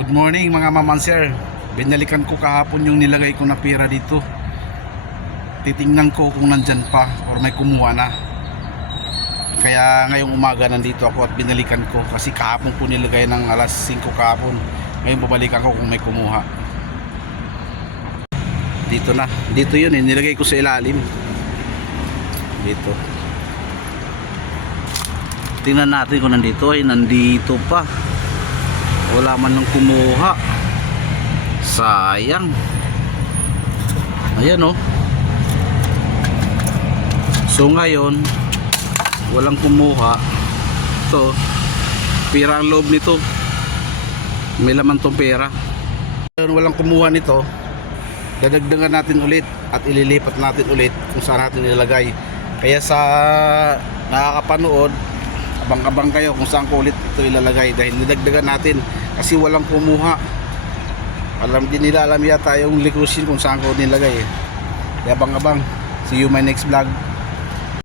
Good morning mga mamanser. Binalikan ko kahapon yung nilagay ko na pera dito. Titingnan ko kung nandyan pa or may kumuha na. Kaya ngayong umaga nandito ako at binalikan ko. Kasi kahapon ko nilagay ng alas 5 kahapon. Ngayon babalikan ko kung may kumuha. Dito na. Dito yun eh. Nilagay ko sa ilalim. Dito. Tingnan natin kung nandito. Ay nandito pa. Wala man nang kumuha. Sayang. Ayan oh. So ngayon walang kumuha. Ito pera ang loob nito. May laman tong pera. Walang kumuha nito. Dadagdagan natin ulit at ililipat natin ulit kung saan natin ilalagay. Kaya sa nakakapanood, abang-abang kayo kung saan ko ulit ito ilalagay dahil nidagdagan natin kasi walang kumuha. Din nila alam yata yung likusin kung saan ko nilagay eh. Kaya abang-abang. See you my next vlog.